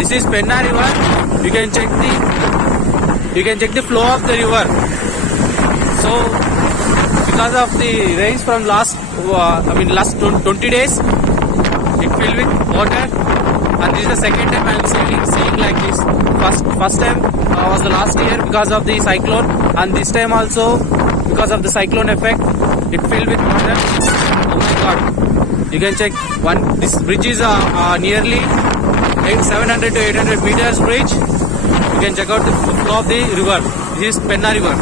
This is Penna river. You can check the flow of the river. So because of the rains from last 20 days, it filled with water. And this is the second time I am seeing like this. First time was the last year because of the cyclone, and this time also because of the cyclone effect, it filled with water. Oh my God! You can check this bridge is nearly 700 to 800 meters bridge. You can check out the flow of the river. This is Penna river.